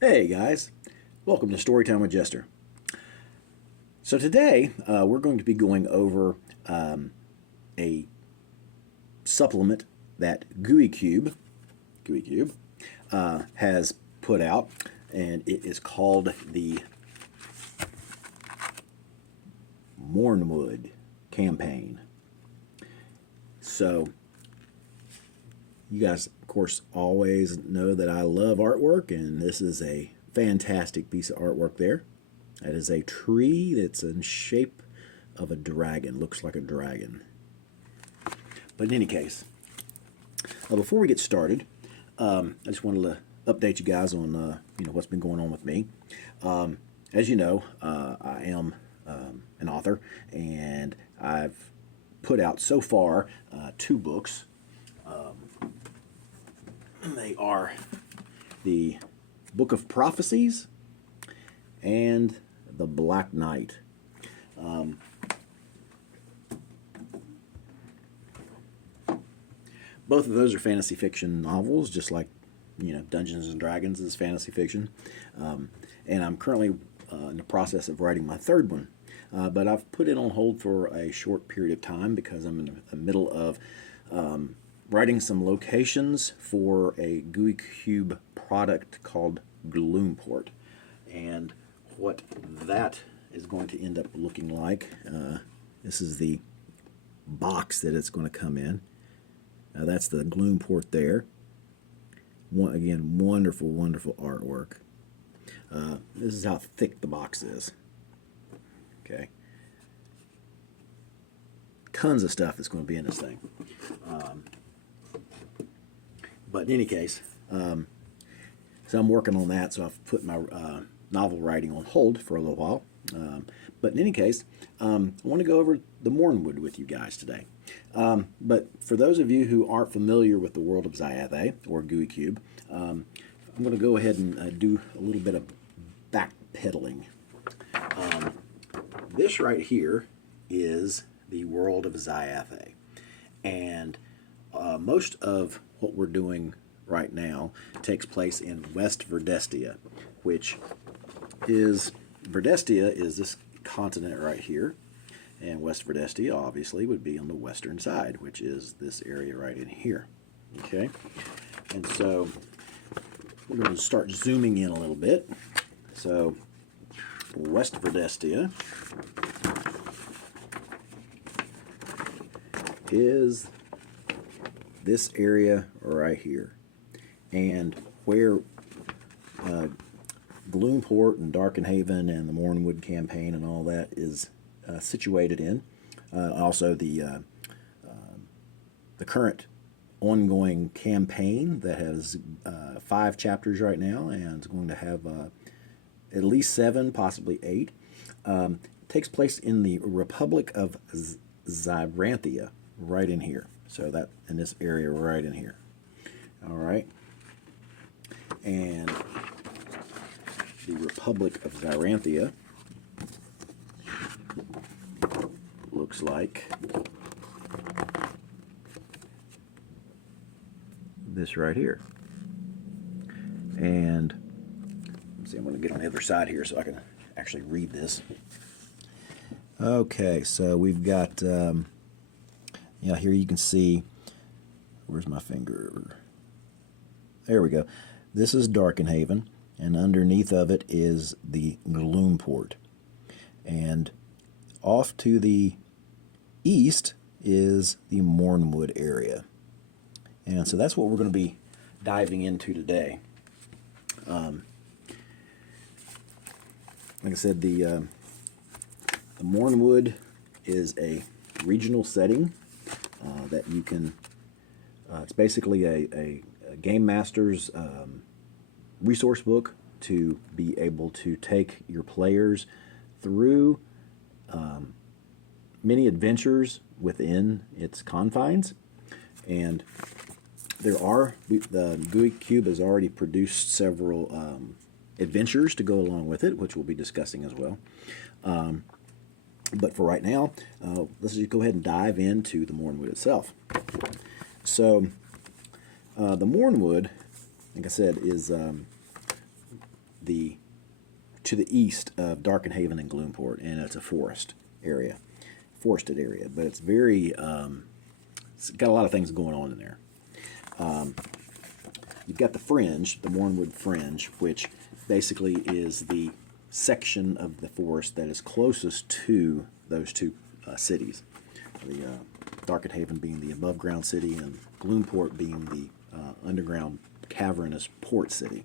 Hey guys, welcome to Storytime with Jester. So today we're going to be going over a supplement that Gooey Cube has put out, and it is called the Mournwood Campaign. So you guys, of course, always know that I love artwork, and this is a fantastic piece of artwork there. That is a tree that's in shape of a dragon. Looks like a dragon. But in any case, before we get started, I just wanted to update you guys on what's been going on with me. As you know, I am an author, and I've put out so far 2 books. They are the Book of Prophecies and the Black Knight. Both of those are fantasy fiction novels, just like Dungeons and Dragons is fantasy fiction. And I'm currently in the process of writing my 3rd one. But I've put it on hold for a short period of time because I'm in the middle of writing some locations for a Gooey Cube product called Gloomport. And what that is going to end up looking like, this is the box that it's going to come in. That's the Gloomport there. Again, wonderful, wonderful artwork. This is how thick the box is. Okay. Tons of stuff that's going to be in this thing. But in any case, so I'm working on that, so I've put my novel writing on hold for a little while. But in any case, I want to go over the Mournwood with you guys today. But for those of you who aren't familiar with the world of Zyathe or Gooey Cube, I'm going to go ahead and do a little bit of backpedaling. This right here is the world of Zyathe. And most of what we're doing right now takes place in West Verdestia, which is, Verdestia is this continent right here, and West Verdestia obviously would be on the western side, which is this area right in here. Okay, and so we're going to start zooming in a little bit. So West Verdestia is this area right here, and where Gloomport and Darkenhaven and the Mournwood Campaign and all that is situated in. Also the current ongoing campaign that has 5 chapters right now, and is going to have at least 7, possibly 8. Takes place in the Republic of Zyranthia, right in here. So that in this area right in here. All right. And the Republic of Zyranthia looks like this right here. And let's see, I'm going to get on the other side here so I can actually read this. Okay, so we've got here you can see, where's my finger? There we go. This is Darkenhaven, and underneath of it is the Gloomport. And off to the east is the Mournwood area. And so that's what we're going to be diving into today. Like I said, the Mournwood is a regional setting that you can, it's basically a game master's resource book to be able to take your players through many adventures within its confines. And there are, the Gooey Cube has already produced several adventures to go along with it, which we'll be discussing as well. But for right now, let's just go ahead and dive into the Mournwood itself. So, the Mournwood, like I said, is to the east of Darkenhaven and Gloomport, and it's a forested area, but it's very it's got a lot of things going on in there. You've got the Fringe, the Mournwood Fringe, which basically is the section of the forest that is closest to those two cities. The Darkenhaven being the above ground city, and Gloomport being the underground cavernous port city.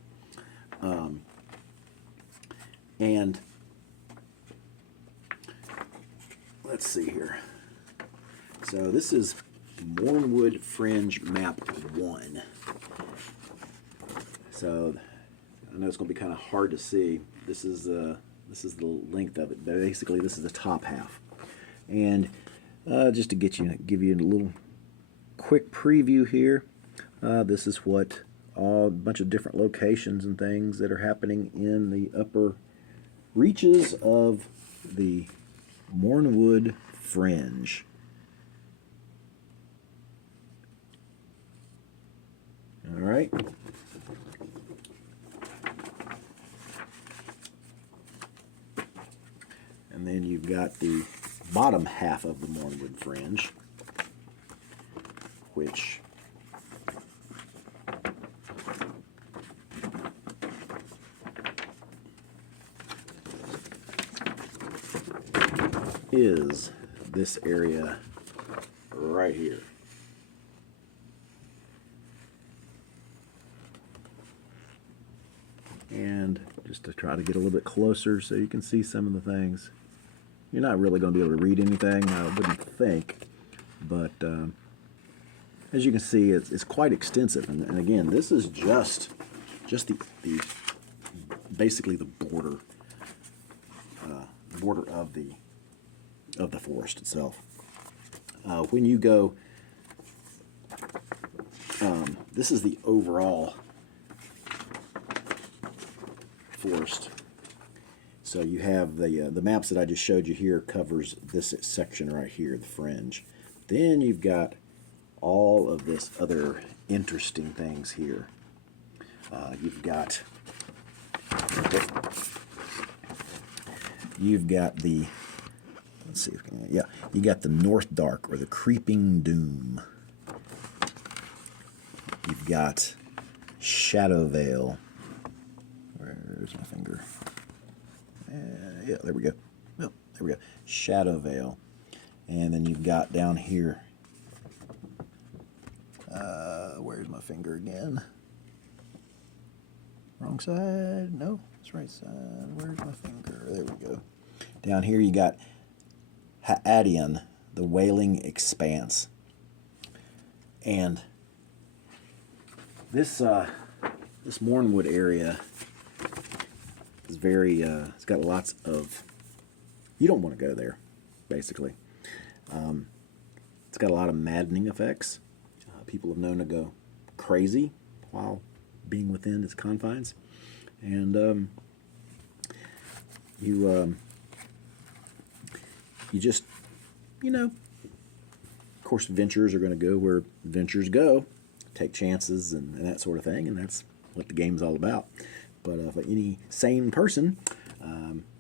And let's see here. So this is Mournwood Fringe Map 1. So I know it's going to be kind of hard to see. This is the length of it. But basically, this is the top half. And just to give you a little quick preview here, this is what a bunch of different locations and things that are happening in the upper reaches of the Mournwood Fringe. All right. And then you've got the bottom half of the Mournwood Fringe, which is this area right here. And just to try to get a little bit closer so you can see some of the things. You're not really going to be able to read anything, I wouldn't think, but as you can see, it's quite extensive. And again, this is just the basically the border of the forest itself. When you go, this is the overall forest. So you have the maps that I just showed you here covers this section right here, the fringe. Then you've got all of this other interesting things here. You've got the, let's see if we can, yeah, you got the North Dark, or the Creeping Doom. You've got Shadow Vale. Where's my finger? Yeah, there we go. Oh, there we go. Shadow Vale. And then you've got down here, where's my finger again? Wrong side? No, it's right side. Where's my finger? There we go. Down here you got Haadian, the Wailing Expanse. And this Mournwood area is very, it's got lots of, you don't want to go there, basically. It's got a lot of maddening effects. People have known to go crazy while being within its confines. And you just, of course, ventures are going to go where ventures go, take chances and that sort of thing, and that's what the game's all about. But any sane person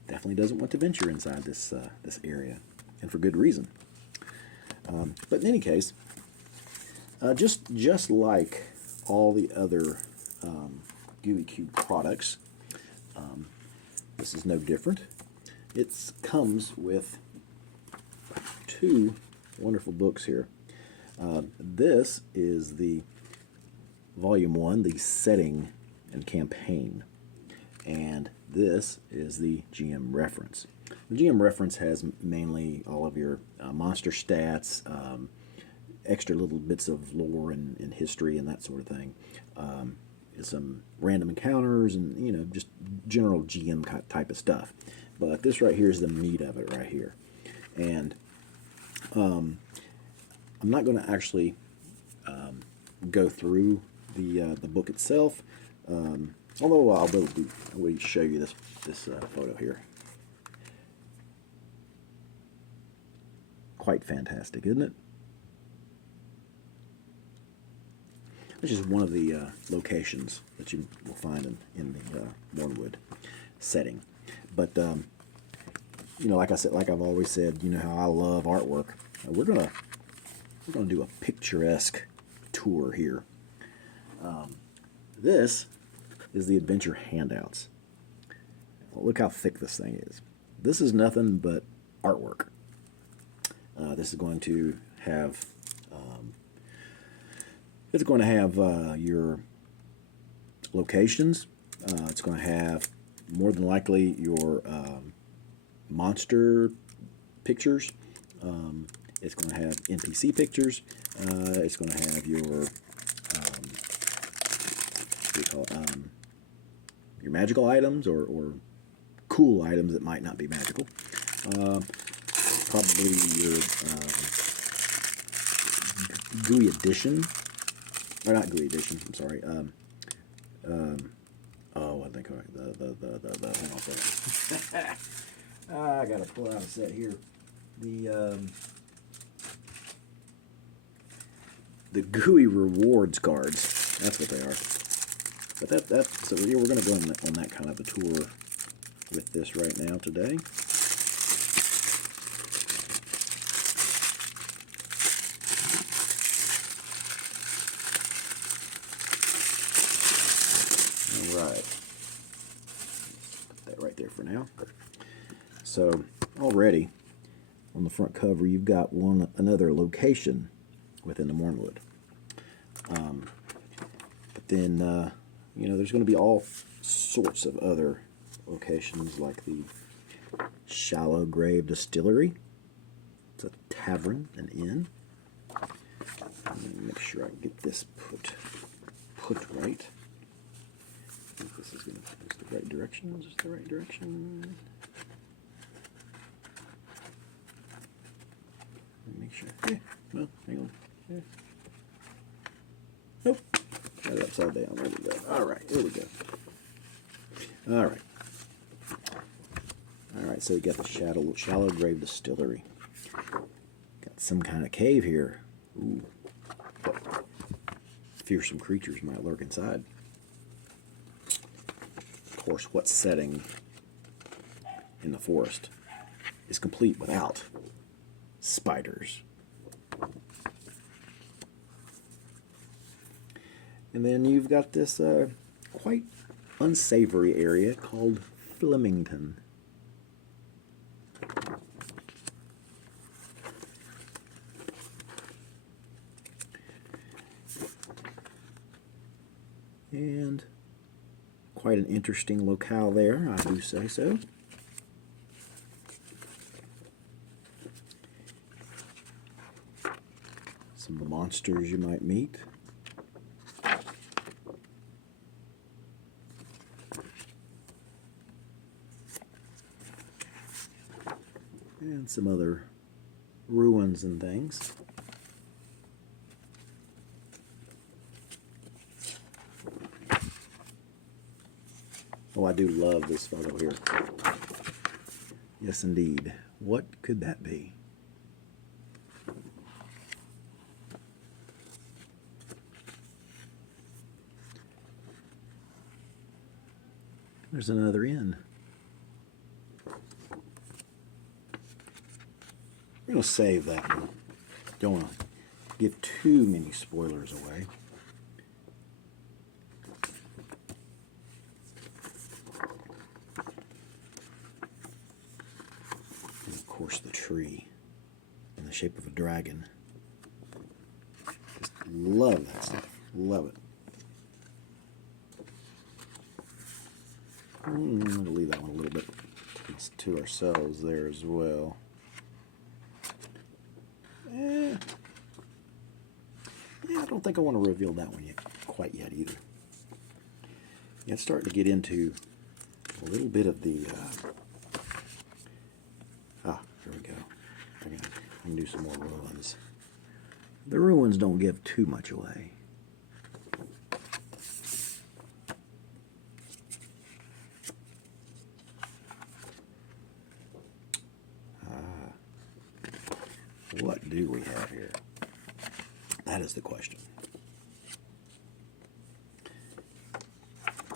definitely doesn't want to venture inside this area, and for good reason. But in any case, just like all the other Gooey Cube products, this is no different. It comes with two wonderful books here. This is the Volume 1, the Setting and Campaign. And this is the GM Reference. The GM Reference has mainly all of your monster stats, extra little bits of lore and history and that sort of thing. Some random encounters and, just general GM type of stuff. But this right here is the meat of it right here. And I'm not going to actually go through the book itself, although I will show you this photo here. Quite fantastic, isn't it? This is one of the locations that you will find in the Mournwood setting. But you know, like I said, like I've always said, you know how I love artwork. We're gonna do a picturesque tour here. This is the adventure handouts. Look how thick this thing is. This is nothing but artwork. This is going to have your locations. It's going to have more than likely your monster pictures. It's going to have NPC pictures. It's going to have your what do you call it? Your magical items or cool items that might not be magical. Probably your GUI edition, or not GUI edition. I'm sorry. Oh, I think the hang on a second. I gotta pull out a set here. The GUI rewards cards. That's what they are. But so we're going to go on that kind of a tour with this right now today. All right. Put that right there for now. So already on the front cover, you've got another location within the Mournwood. But then, you know, there's going to be all sorts of other locations, like the Shallow Grave Distillery. It's a tavern, an inn. Let me make sure I can get this put right. I think this is going to the right direction. Is this the right direction? Let me make sure. Yeah. Well, hang on. Yeah. Nope. Got it upside down. There we go. All right. Here we go. All right. All right. So we got the Shallow Grave Distillery. Got some kind of cave here. Ooh. Fearsome creatures might lurk inside. Of course, what setting in the forest is complete without spiders? And then you've got this quite unsavory area called Flemington. And quite an interesting locale there, I do say so. Some of the monsters you might meet. And some other ruins and things. Oh, I do love this photo here. Yes, indeed. What could that be? There's another inn. We're going to save that one. Don't want to give too many spoilers away. And of course the tree in the shape of a dragon. Just love that stuff. Love it. I'm going to leave that one a little bit to ourselves there as well. Yeah, I don't think I want to reveal that one quite yet either. Yeah, it's starting to get into a little bit of the... here we go. I can do some more ruins. The ruins don't give too much away. What do we have here? That is the question.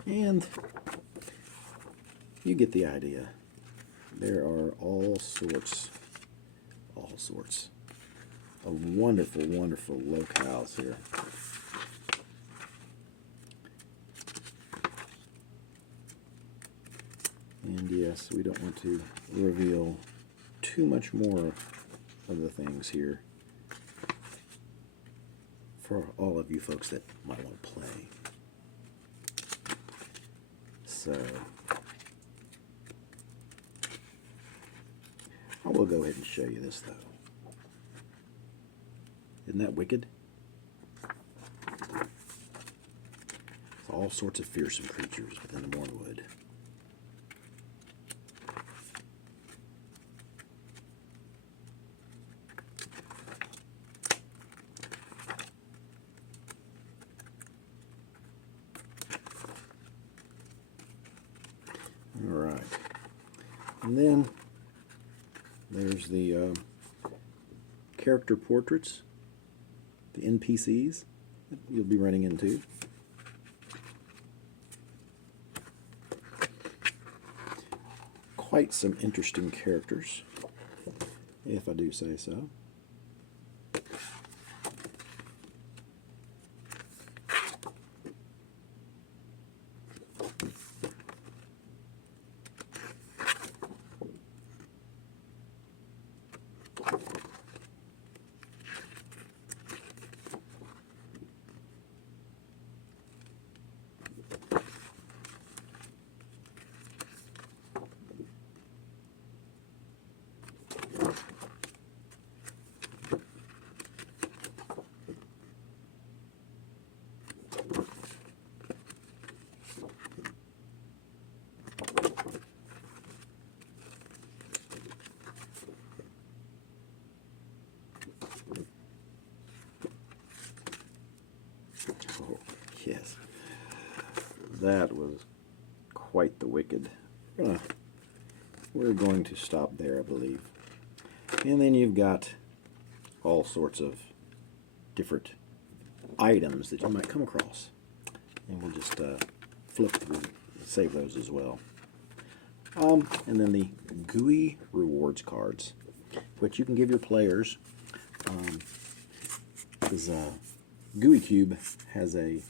And you get the idea. There are all sorts of wonderful, wonderful locales here. And yes, we don't want to reveal too much more of the things here for all of you folks that might want to play. So I will go ahead and show you this, though. Isn't that wicked? It's all sorts of fearsome creatures within the Mournwood. All right. And then there's the character portraits, the NPCs that you'll be running into. Quite some interesting characters, if I do say so. Oh, yes. That was quite the wicked. We're going to stop there, I believe. And then you've got all sorts of different items that you might come across. And we'll just flip through and save those as well. And then the GUI rewards cards, which you can give your players. Because GUI Cube has a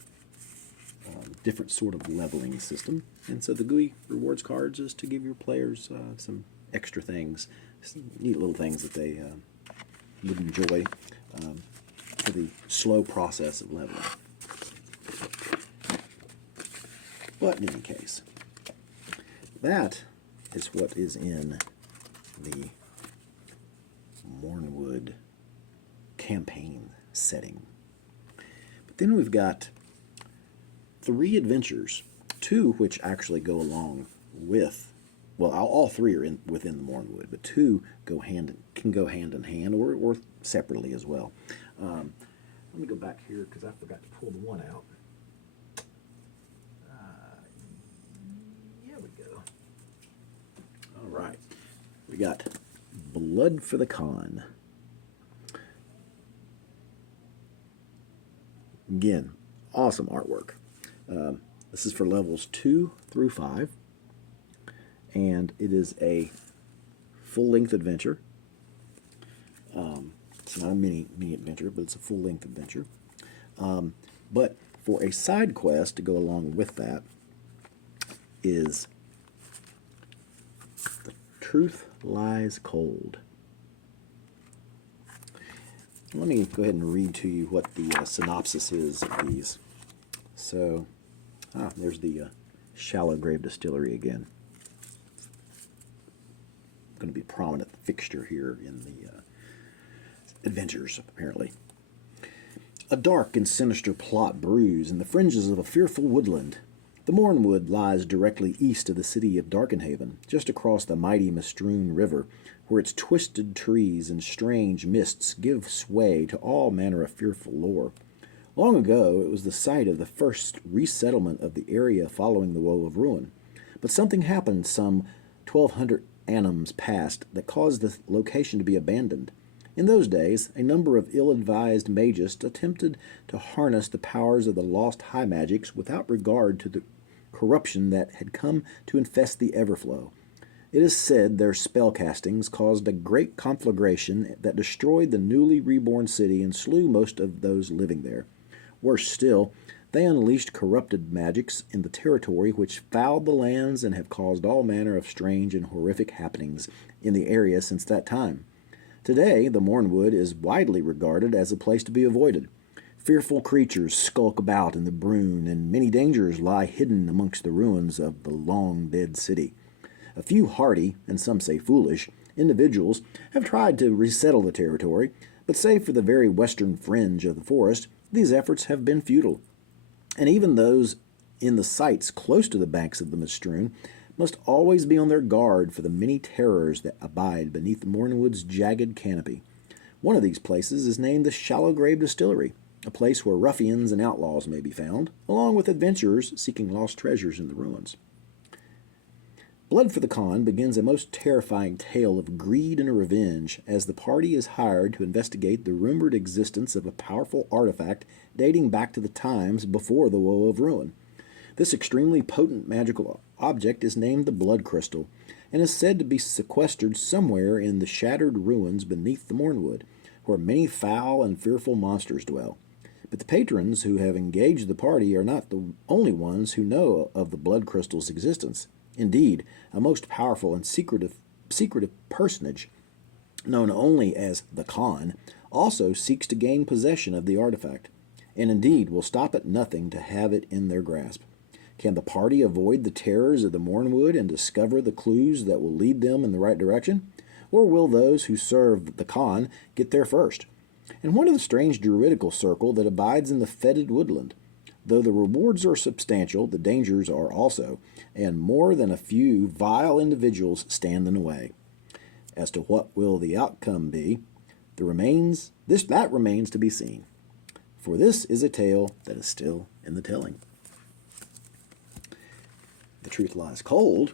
different sort of leveling system, and so the GUI rewards cards is to give your players some extra things, some neat little things that they would enjoy for the slow process of leveling. But in any case, that is what is in the Mournwood campaign setting. But then we've got 3 adventures, 2 which actually go along with, well, all 3 are within the Mournwood, but 2 can go hand in hand or separately as well. Let me go back here because I forgot to pull the one out. Here we go. All right, we got Blood for the Con. Again, awesome artwork. This is for levels 2 through 5, and it is a full-length adventure. It's not a mini adventure, but it's a full-length adventure. But for a side quest to go along with that is The Truth Lies Cold. Let me go ahead and read to you what the synopsis is of these. So, there's the Shallow Grave Distillery again. Going to be a prominent fixture here in the adventures, apparently. A dark and sinister plot brews in the fringes of a fearful woodland. The Mournwood lies directly east of the city of Darkenhaven, just across the mighty Mistrewn River, where its twisted trees and strange mists give sway to all manner of fearful lore. Long ago, it was the site of the first resettlement of the area following the Woe of Ruin. But something happened some 1,200 annums past that caused the location to be abandoned. In those days, a number of ill-advised magists attempted to harness the powers of the lost high magics without regard to the corruption that had come to infest the Everflow. It is said their spell castings caused a great conflagration that destroyed the newly reborn city and slew most of those living there. Worse still, they unleashed corrupted magics in the territory which fouled the lands and have caused all manner of strange and horrific happenings in the area since that time. Today, the Mournwood is widely regarded as a place to be avoided. Fearful creatures skulk about in the brune, and many dangers lie hidden amongst the ruins of the long-dead city. A few hardy, and some say foolish, individuals have tried to resettle the territory, but save for the very western fringe of the forest, these efforts have been futile. And even those in the sites close to the banks of the Mistrewn must always be on their guard for the many terrors that abide beneath Mournwood's jagged canopy. One of these places is named the Shallow Grave Distillery, a place where ruffians and outlaws may be found, along with adventurers seeking lost treasures in the ruins. Blood for the Con begins a most terrifying tale of greed and revenge as the party is hired to investigate the rumored existence of a powerful artifact dating back to the times before the Woe of Ruin. This extremely potent magical object is named the Blood Crystal and is said to be sequestered somewhere in the shattered ruins beneath the Mournwood, where many foul and fearful monsters dwell. But the patrons who have engaged the party are not the only ones who know of the Blood Crystal's existence. Indeed, a most powerful and secretive personage, known only as the Con, also seeks to gain possession of the artifact, and indeed will stop at nothing to have it in their grasp. Can the party avoid the terrors of the Mournwood and discover the clues that will lead them in the right direction? Or will those who serve the Con get there first? And what of the strange druidical circle that abides in the fetid woodland? Though the rewards are substantial, the dangers are also, and more than a few vile individuals stand in the way. As to what will the outcome be, that remains to be seen. For this is a tale that is still in the telling. The truth lies cold.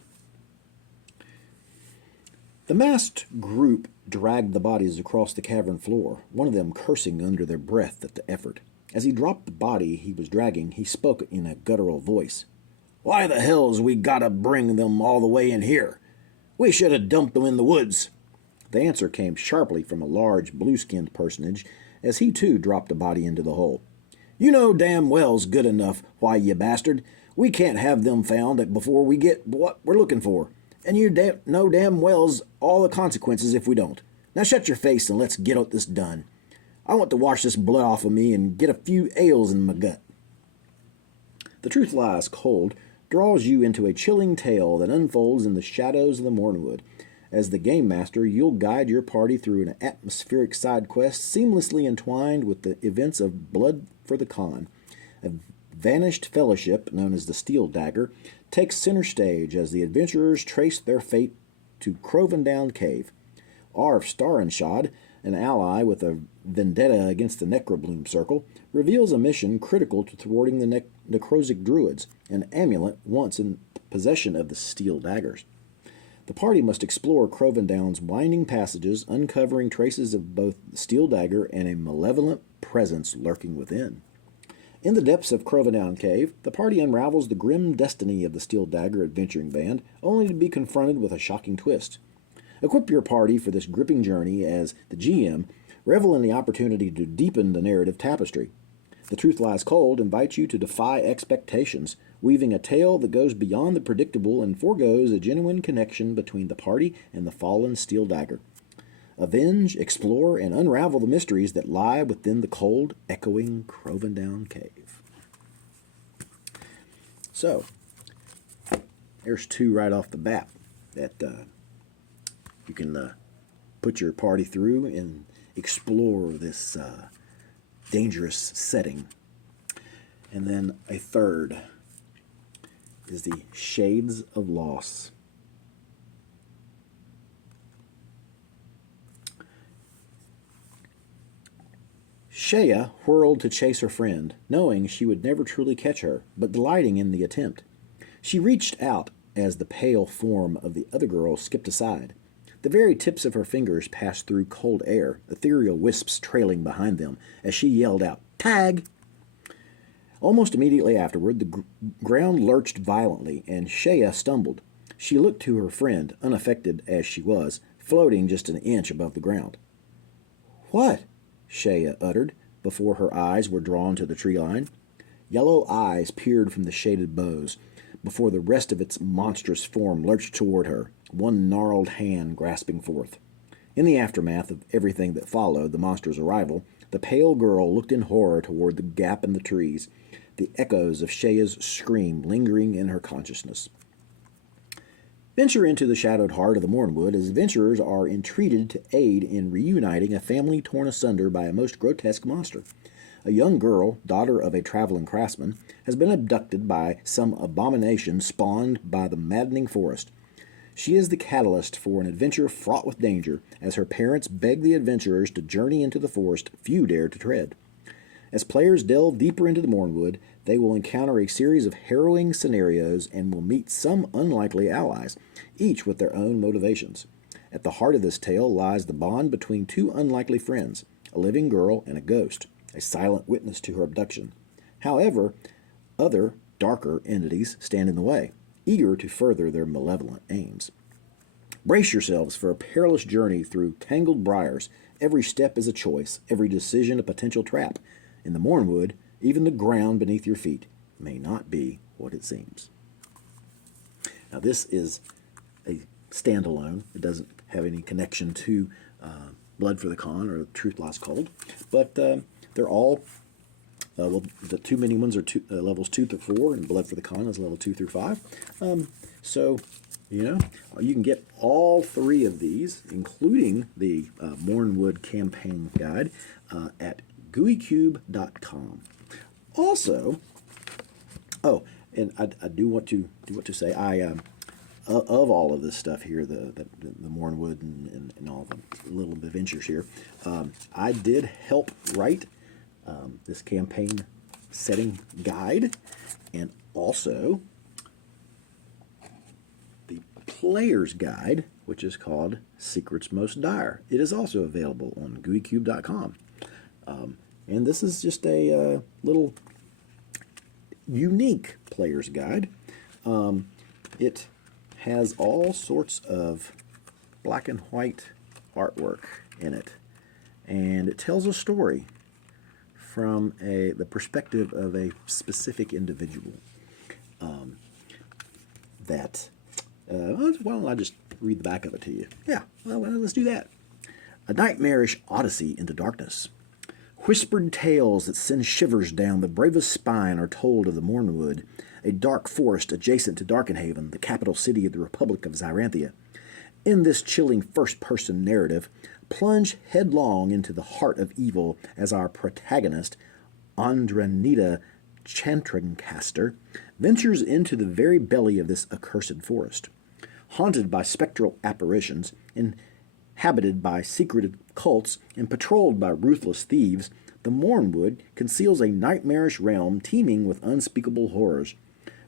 The masked group dragged the bodies across the cavern floor, one of them cursing under their breath at the effort. As he dropped the body he was dragging, he spoke in a guttural voice. "Why the hell's we gotta bring them all the way in here? We should have dumped them in the woods." The answer came sharply from a large, blue-skinned personage as he too dropped a body into the hole. "You know damn well's good enough, why, you bastard. We can't have them found before we get what we're looking for. And you know damn well's all the consequences if we don't. Now shut your face and let's get this done. I want to wash this blood off of me and get a few ales in my gut." The Truth Lies Cold draws you into a chilling tale that unfolds in the shadows of the Mournwood. As the game master, you'll guide your party through an atmospheric side quest seamlessly entwined with the events of Blood for the Con. A vanished fellowship, known as the Steel Dagger, takes center stage as the adventurers trace their fate to Crovendown Cave. Arv Starenshad, an ally with a vendetta against the Necrobloom Circle, reveals a mission critical to thwarting the necrotic druids, an amulet once in possession of the Steel Daggers. The party must explore Crovendown's winding passages, uncovering traces of both the Steel Dagger and a malevolent presence lurking within. In the depths of Crovendown Cave, the party unravels the grim destiny of the Steel Dagger adventuring band, only to be confronted with a shocking twist. Equip your party for this gripping journey as the GM, revel in the opportunity to deepen the narrative tapestry. The Truth Lies Cold invites you to defy expectations, weaving a tale that goes beyond the predictable and forgoes a genuine connection between the party and the fallen Steel Dagger. Avenge, explore, and unravel the mysteries that lie within the cold, echoing Crovendown Cave. So, there's two right off the bat that you can put your party through and explore this dangerous setting. And then a third is the Shades of Loss. Shea whirled to chase her friend, knowing she would never truly catch her, but delighting in the attempt. She reached out as the pale form of the other girl skipped aside. The very tips of her fingers passed through cold air, ethereal wisps trailing behind them, as she yelled out, "Tag!" Almost immediately afterward, the ground lurched violently, and Shea stumbled. She looked to her friend, unaffected as she was, floating just an inch above the ground. "What?" Shea uttered, before her eyes were drawn to the tree line. Yellow eyes peered from the shaded boughs, before the rest of its monstrous form lurched toward her, one gnarled hand grasping forth. In the aftermath of everything that followed the monster's arrival, the pale girl looked in horror toward the gap in the trees, the echoes of Shea's scream lingering in her consciousness. Venture into the shadowed heart of the Mournwood as adventurers are entreated to aid in reuniting a family torn asunder by a most grotesque monster. A young girl, daughter of a traveling craftsman, has been abducted by some abomination spawned by the maddening forest. She is the catalyst for an adventure fraught with danger, as her parents beg the adventurers to journey into the forest few dare to tread. As players delve deeper into the Mournwood, they will encounter a series of harrowing scenarios and will meet some unlikely allies, each with their own motivations. At the heart of this tale lies the bond between two unlikely friends, a living girl and a ghost, a silent witness to her abduction. However, other, darker entities stand in the way, eager to further their malevolent aims. Brace yourselves for a perilous journey through tangled briars. Every step is a choice, every decision a potential trap. In the Mournwood, even the ground beneath your feet may not be what it seems. Now, this is a standalone. It doesn't have any connection to Blood for the Con or Truth Lies Cold, but they're all, well, the two mini ones are levels 2 through 4, and Blood for the Con is level 2 through 5. So, you can get all three of these, including the Mournwood Campaign Guide, at gooeycube.com. Also, and I do want to say, of all of this stuff here, the Mournwood and all the little adventures here, I did help write this campaign setting guide, and also the player's guide, which is called Secrets Most Dire. It is also available on gooeycube.com. And this is just a little unique player's guide. It has all sorts of black and white artwork in it, and it tells a story from the perspective of a specific individual. Why don't I just read the back of it to you? Yeah, well, let's do that. A nightmarish odyssey into darkness. Whispered tales that send shivers down the bravest spine are told of the Mournwood, a dark forest adjacent to Darkenhaven, the capital city of the Republic of Zyranthia. In this chilling first-person narrative, plunge headlong into the heart of evil as our protagonist, Andranita Chantrancaster, ventures into the very belly of this accursed forest. Haunted by spectral apparitions, inhabited by secretive cults, and patrolled by ruthless thieves, the Mournwood conceals a nightmarish realm teeming with unspeakable horrors.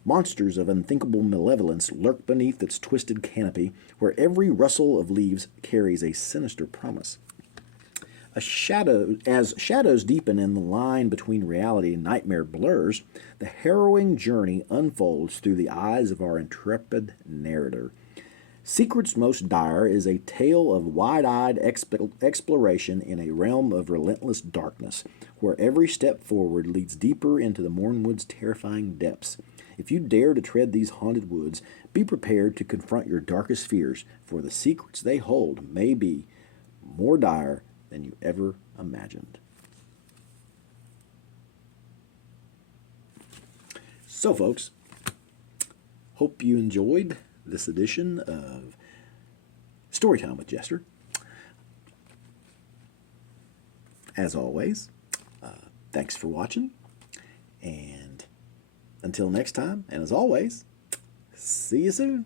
Monsters of unthinkable malevolence lurk beneath its twisted canopy, where every rustle of leaves carries a sinister promise. As shadows deepen and the line between reality and nightmare blurs, the harrowing journey unfolds through the eyes of our intrepid narrator. Secrets Most Dire is a tale of wide-eyed exploration in a realm of relentless darkness, where every step forward leads deeper into the Mournwood's terrifying depths. If you dare to tread these haunted woods, be prepared to confront your darkest fears, for the secrets they hold may be more dire than you ever imagined. So, folks, hope you enjoyed this edition of Storytime with Jester. As always, thanks for watching, and until next time, and as always, see you soon.